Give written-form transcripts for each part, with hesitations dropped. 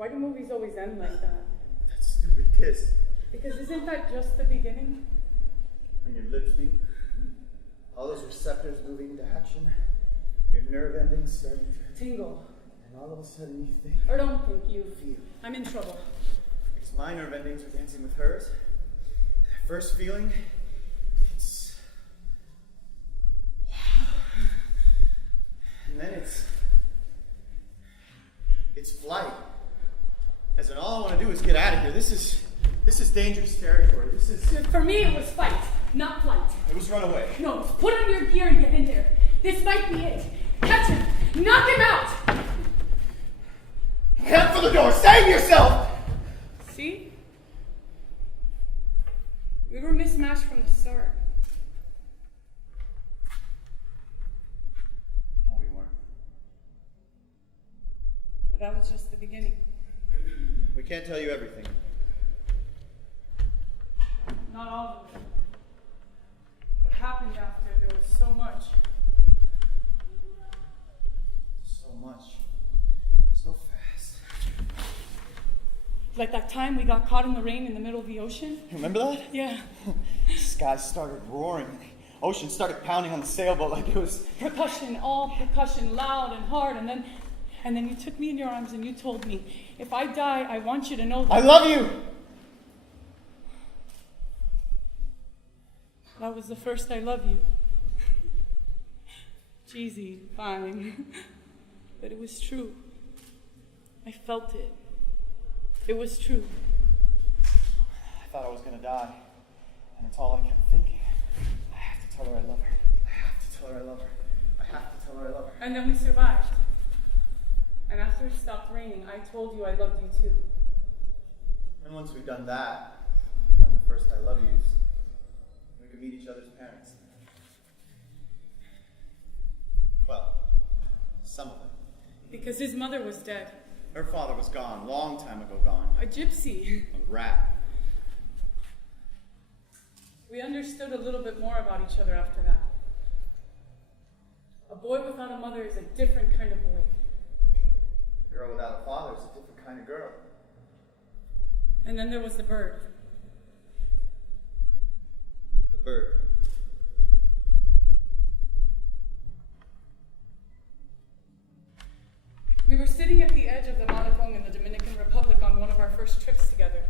Why do movies always end like that? That stupid kiss. Because isn't that just the beginning? When your lips meet, all those receptors moving into action, your nerve endings starting to Tingle. and all of a sudden you think. Or don't think, you Feel. I'm in trouble. Because my nerve endings were dancing with hers. That first feeling, it's. And then it's flight. As in, all I want to do is get out of here. This is dangerous territory. This is. For me, it was fight, not flight. It was run away. No, it's put on your gear and get in there. This might be it. Catch him. Knock him out. Head for the door. Save yourself. See? We were mismatched from the start. No, we weren't. But that was just the beginning. We can't tell you everything. Not all of it. What happened after, there was so much. So much. So fast. Like that time we got caught in the rain in the middle of the ocean? Remember that? Yeah. The sky started roaring. The ocean started pounding on the sailboat like it was. Percussion, all percussion, loud and hard, and then you took me in your arms and you told me, if I die, I want you to know that. I love you! That was the first I love you. Cheesy, fine. But it was true. I felt it. It was true. I thought I was gonna die. And it's all I kept thinking. I have to tell her I love her. I have to tell her I love her. I have to tell her I love her. And then we survived. And after it stopped raining, I told you I loved you too. And once we've done that, and the first I love yous, we can meet each other's parents. Well, some of them. Because his mother was dead. Her father was gone, long time ago gone. A gypsy. A rat. We understood a little bit more about each other after that. A boy without a mother is a different kind of boy. A girl without a father is a different kind of girl. And then there was the bird. The bird. We were sitting at the edge of the Malecón in the Dominican Republic on one of our first trips together.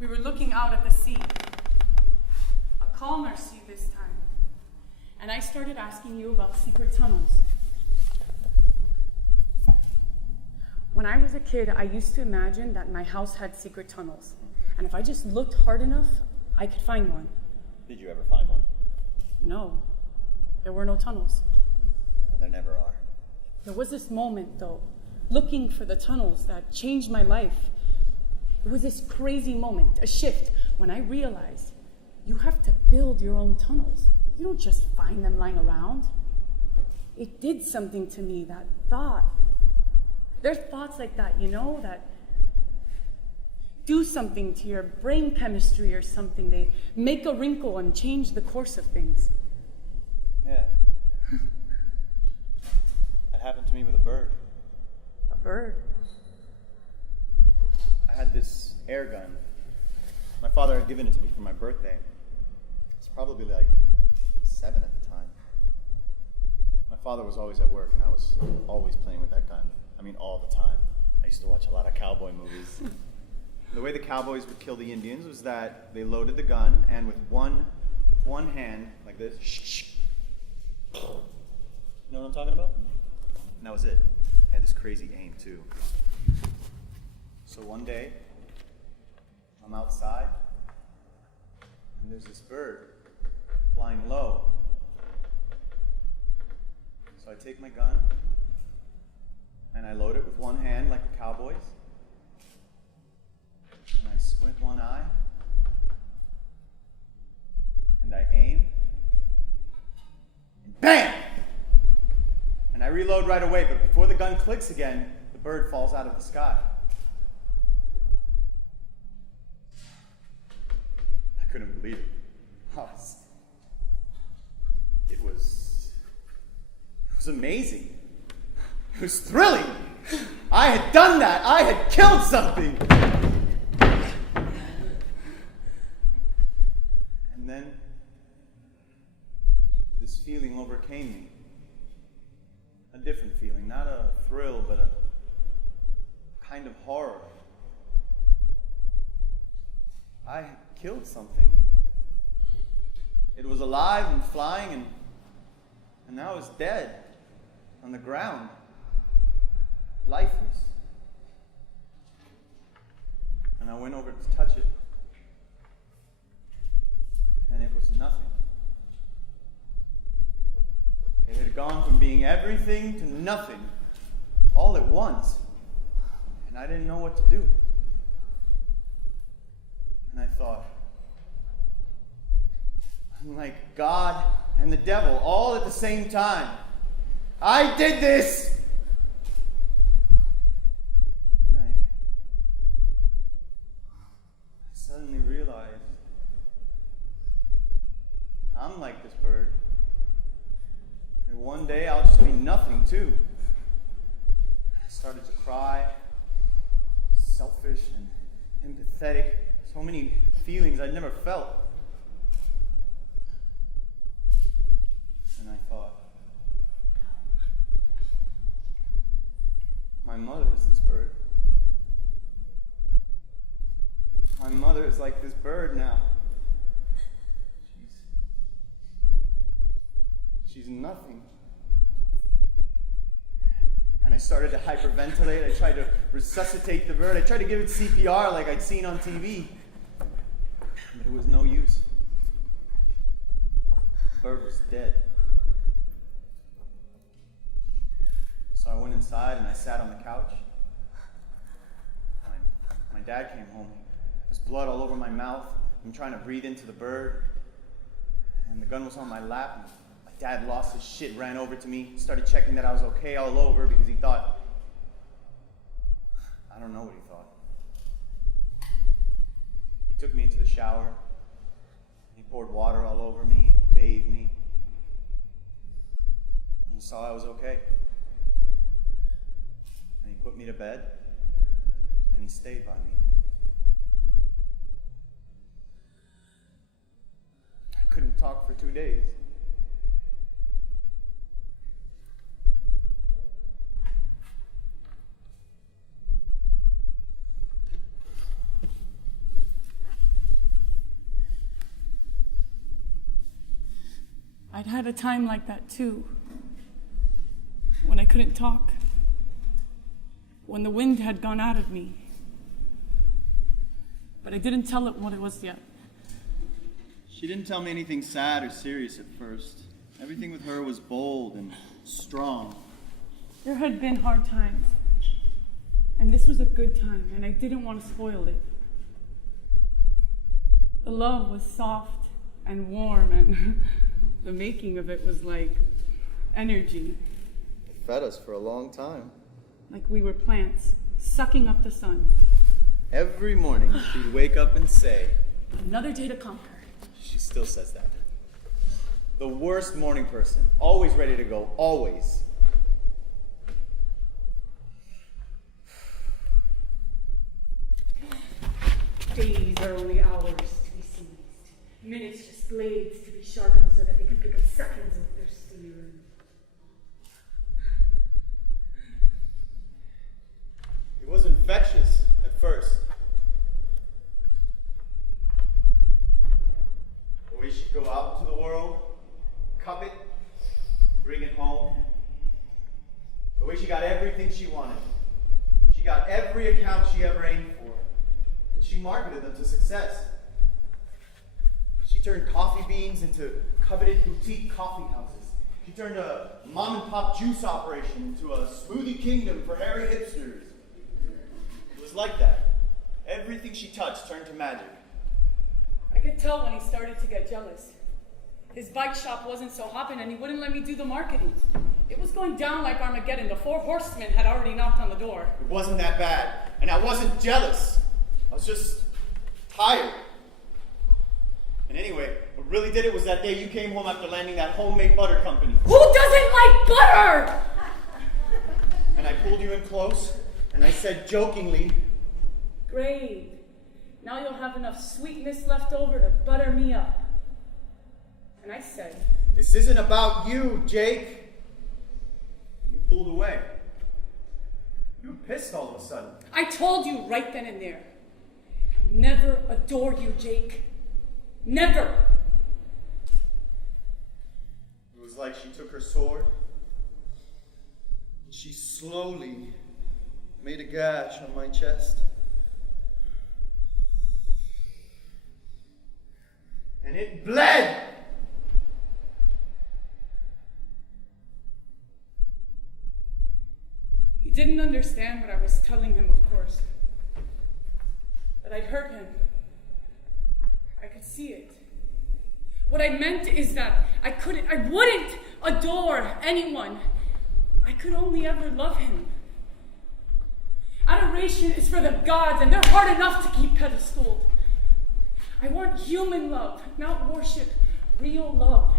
We were looking out at the sea, a calmer sea this time, and I started asking you about secret tunnels. When I was a kid, I used to imagine that my house had secret tunnels, and if I just looked hard enough, I could find one. Did you ever find one? No, there were no tunnels. No, there never are. There was this moment, though, looking for the tunnels that changed my life. It was this crazy moment, a shift, when I realized you have to build your own tunnels. You don't just find them lying around. It did something to me, that thought. There's thoughts like that, you know, that do something to your brain chemistry or something. They make a wrinkle and change the course of things. Yeah. That happened to me with a bird. A bird. I had this air gun. My father had given it to me for my birthday. It's probably like 7 at the time. My father was always at work, and I was always playing with that gun. I mean, all the time. I used to watch a lot of cowboy movies. The way the cowboys would kill the Indians was that they loaded the gun, and with one hand, like this, you know what I'm talking about? And that was it. I had this crazy aim, too. So one day, I'm outside, and there's this bird flying low. So I take my gun, and I load it with one hand like the cowboys, and I squint one eye, and I aim, and BAM! And I reload right away, but before the gun clicks again, the bird falls out of the sky. I couldn't believe it. It was amazing. It was thrilling. I had done that. I had killed something. And then this feeling overcame me. A different feeling, not a thrill, but a kind of horror. I had killed something. It was alive and flying, and now it's dead on the ground, lifeless. And I went over to touch it, and it was nothing. It had gone from being everything to nothing, all at once, and I didn't know what to do. And I thought, I'm like God and the devil all at the same time. I did this! And I suddenly realized I'm like this bird. And one day I'll just be nothing too. I started to cry, selfish and empathetic. So many feelings I'd never felt. And I thought, my mother is this bird. My mother is like this bird now. She's nothing. And I started to hyperventilate. I tried to resuscitate the bird. I tried to give it CPR like I'd seen on TV. But it was no use. The bird was dead. So I went inside and I sat on the couch. My dad came home. There's blood all over my mouth. I'm trying to breathe into the bird. And the gun was on my lap. My dad lost his shit, ran over to me, started checking that I was okay all over because he thought, I don't know what he thought. He took me into the shower. He poured water all over me, bathed me. And he saw I was okay. And he put me to bed, and he stayed by me. I couldn't talk for 2 days. I'd had a time like that too, when I couldn't talk, when the wind had gone out of me. But I didn't tell it what it was yet. She didn't tell me anything sad or serious at first. Everything with her was bold and strong. There had been hard times, and this was a good time, and I didn't want to spoil it. The love was soft and warm, and the making of it was like energy. It fed us for a long time. Like we were plants, sucking up the sun. Every morning, she'd wake up and say, Another day to conquer. She still says that. The worst morning person, always ready to go, always. Days are only hours to be seized. Minutes just blades to be sharpened so that they can pick up seconds with their steer. It was infectious at first. The way she'd go out into the world, cup it, bring it home. The way she got everything she wanted. She got every account she ever aimed for. And she marketed them to success. She turned coffee beans into coveted boutique coffee houses. She turned a mom and pop juice operation into a smoothie kingdom for hairy hipsters. It was like that. Everything she touched turned to magic. I could tell when he started to get jealous. His bike shop wasn't so hopping and he wouldn't let me do the marketing. It was going down like Armageddon. The 4 horsemen had already knocked on the door. It wasn't that bad. And I wasn't jealous. I was just tired. And anyway, what really did it was that day you came home after landing that homemade butter company. Who doesn't like butter? And I pulled you in close, And I said jokingly, Great. Now you'll have enough sweetness left over to butter me up. And I said, this isn't about you, Jake. You pulled away. You were pissed all of a sudden. I told you right then and there. I'll never adore you, Jake. Never. It was like she took her sword and she slowly made a gash on my chest. And it bled! He didn't understand what I was telling him, of course. But I'd hurt him. I could see it. What I meant is that I wouldn't adore anyone. I could only ever love him. Adoration is for the gods, and they're hard enough to keep pedestaled. I want human love, not worship, real love.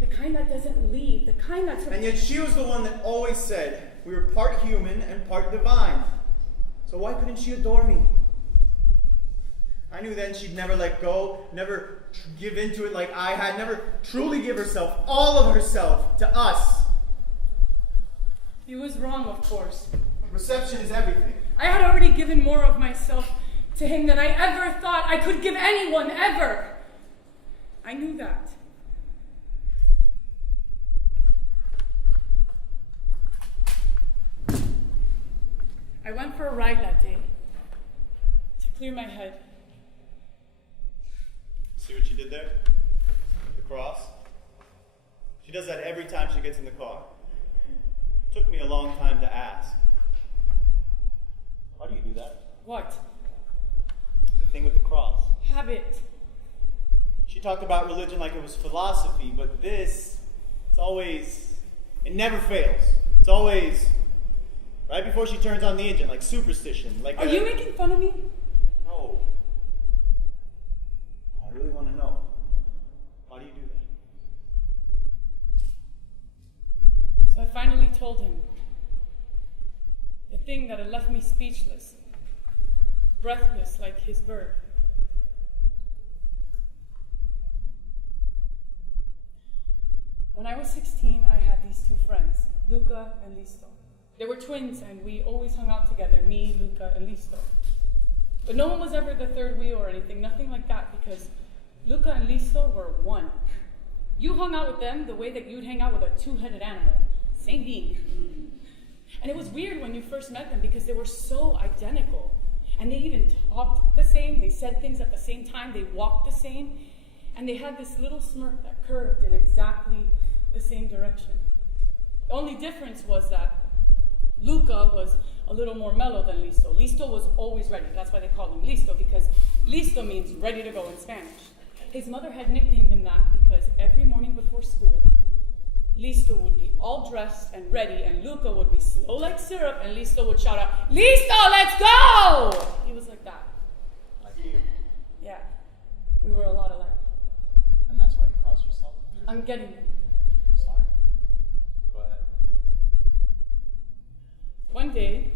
The kind that doesn't leave, the kind that's... And yet she was the one that always said we were part human and part divine. So why couldn't she adore me? I knew then she'd never let go, never give into it like I had, never truly give herself, all of herself, to us. He was wrong, of course. Perception is everything. I had already given more of myself to him than I ever thought I could give anyone, ever. I knew that. I went for a ride that day to clear my head. See what she did there? The cross? She does that every time she gets in the car. It took me a long time to ask. Why do you do that? What? The thing with the cross. Habit. She talked about religion like it was philosophy, but this, it never fails. It's always right before she turns on the engine, like superstition. Are you making fun of me? No. I really want to know. Why do you do that? So I finally told him the thing that had left me speechless, breathless like his bird. When I was 16, I had these two friends, Luca and Listo. They were twins, and we always hung out together, me, Luca, and Listo. But no one was ever the third wheel or anything, nothing like that, because Luca and Listo were one. You hung out with them the way that you'd hang out with a two-headed animal. Same being. And it was weird when you first met them because they were so identical. And they even talked the same, they said things at the same time, they walked the same. And they had this little smirk that curved in exactly the same direction. The only difference was that Luca was a little more mellow than Listo. Listo was always ready. That's why they called him Listo, because Listo means ready to go in Spanish. His mother had nicknamed him that because every morning before school, Listo would be all dressed and ready, and Luca would be slow like syrup, and Listo would shout out, "Listo, let's go!" He was like that. Like you. Yeah, we were a lot alike. And that's why you crossed yourself? I'm getting it. Sorry. Go ahead. One day,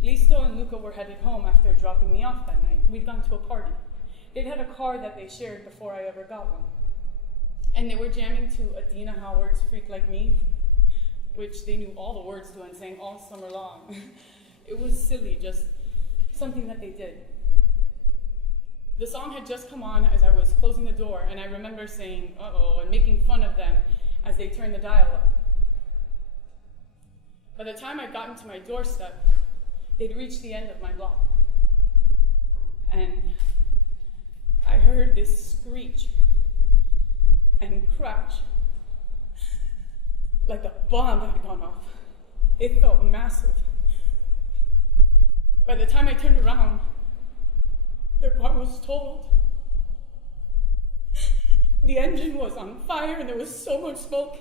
Listo and Luca were headed home after dropping me off that night. We'd gone to a party. They'd had a car that they shared before I ever got one. And they were jamming to Adina Howard's Freak Like Me, which they knew all the words to and sang all summer long. It was silly, just something that they did. The song had just come on as I was closing the door, and I remember saying, "uh-oh," and making fun of them as they turned the dial up. By the time I'd gotten to my doorstep, they'd reached the end of my block. And I heard this screech and crash, like a bomb had gone off. It felt massive. By the time I turned around, their car was totaled. The engine was on fire and there was so much smoke.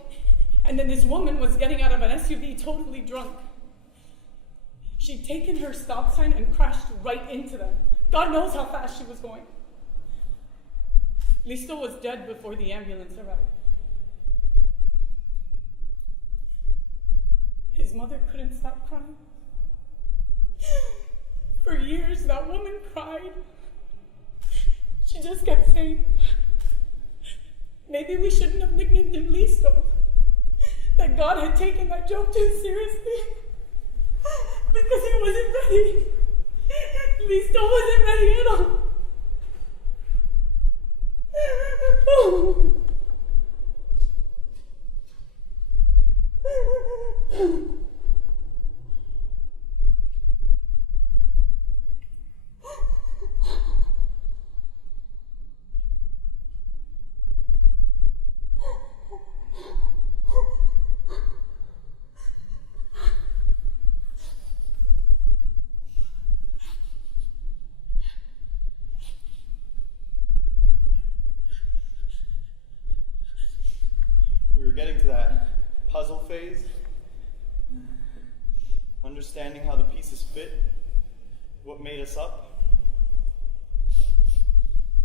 And then this woman was getting out of an SUV totally drunk. She'd taken her stop sign and crashed right into them. God knows how fast she was going. Listo was dead before the ambulance arrived. His mother couldn't stop crying. For years, that woman cried. She just kept saying, maybe we shouldn't have nicknamed him Lasso. That God had taken that joke too seriously. Because he wasn't ready. Lasso wasn't ready at all. We were getting to that puzzle phase, understanding how the pieces fit, what made us up.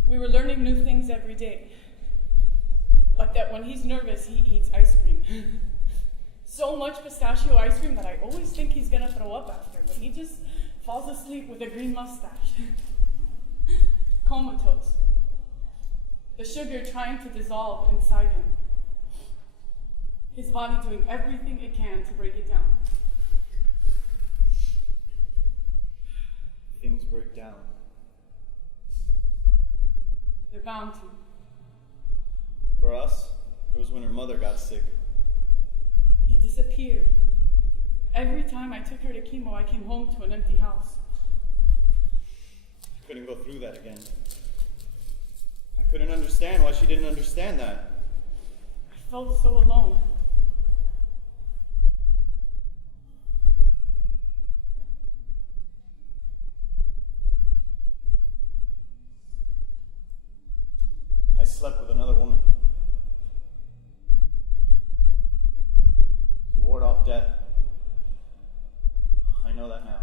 We were learning new things every day. Like that when he's nervous, he eats ice cream. So much pistachio ice cream that I always think he's gonna throw up after, but he just falls asleep with a green mustache. Comatose. The sugar trying to dissolve inside him. His body doing everything it can to break it down. Things break down. They're bound to. For us, it was when her mother got sick. He disappeared. Every time I took her to chemo, I came home to an empty house. I couldn't go through that again. I couldn't understand why she didn't understand that. I felt so alone. I slept with another woman. To ward off death. I know that now.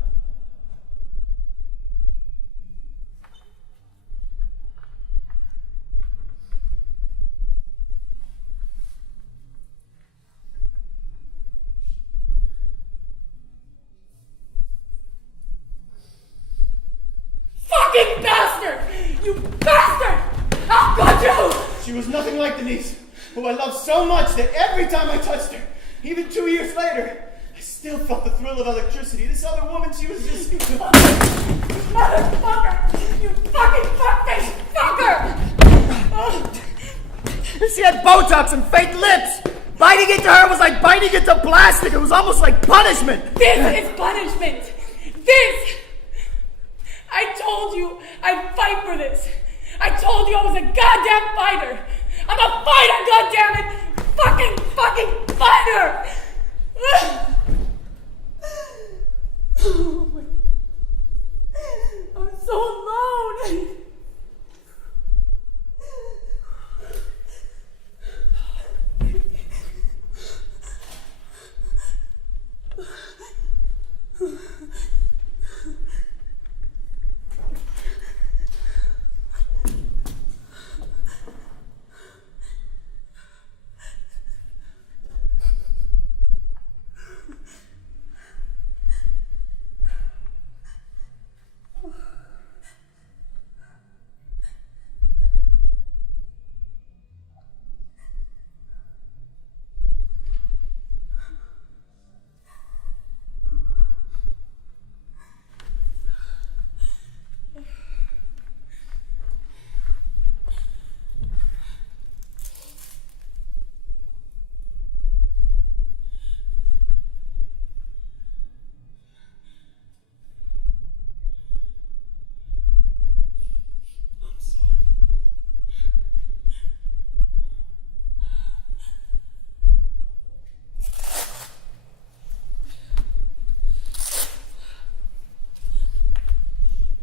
Fucking bastard! You bastard! How could you? She was nothing like Denise, who I loved so much that every time I touched her, even 2 years later, I still felt the thrill of electricity. This other woman, she was just... Motherfucker! You fucking fuckface fucker! She had Botox and fake lips. Biting into her was like biting into plastic. It was almost like punishment. This is punishment! This! I told you I'd fight for this. I told you I was a goddamn fighter. I'm a fighter, goddammit! Fucking fighter! I'm so alone.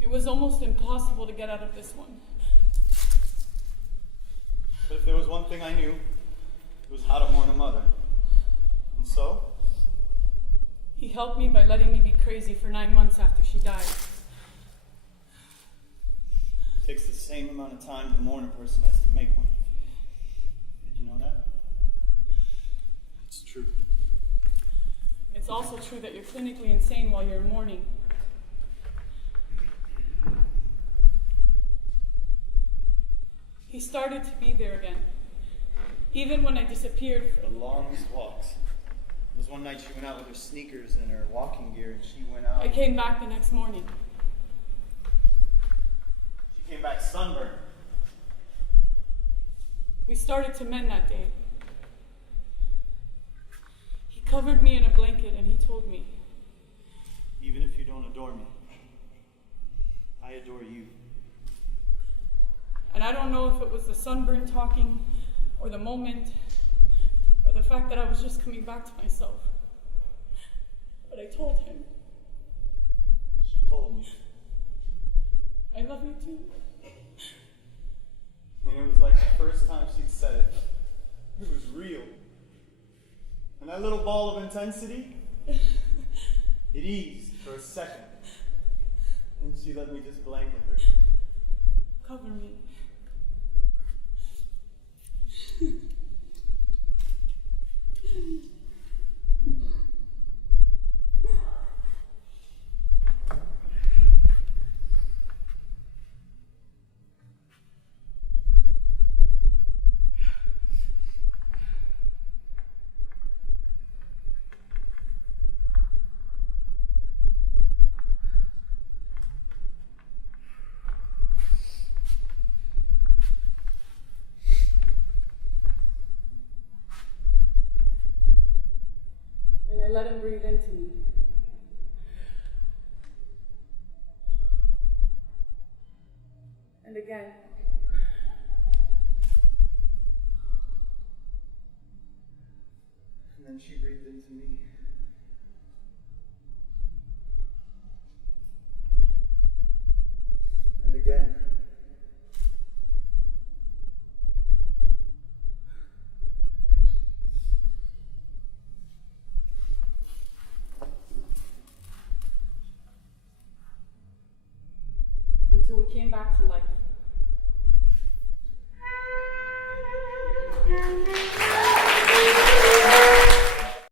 It was almost impossible to get out of this one. But if there was one thing I knew, it was how to mourn a mother. And so? He helped me by letting me be crazy for 9 months after she died. It takes the same amount of time to mourn a person as to make one. Did you know that? It's true. It's also true that you're clinically insane while you're in mourning. He started to be there again, even when I disappeared. The longest walks. There was one night she went out with her sneakers and her walking gear, and she went out. I came back the next morning. She came back sunburned. We started to mend that day. He covered me in a blanket and he told me, Even if you don't adore me, I adore you. and I don't know if it was the sunburn talking, or the moment, or the fact that I was just coming back to myself, but I told him, She told me. I love you too. And it was like the first time she'd said it. It was real. And that little ball of intensity, it eased for a second. And she let me just blanket her. Cover me. And I let him breathe into me. And again. And then she breathed into me. And again. Until we came back to life.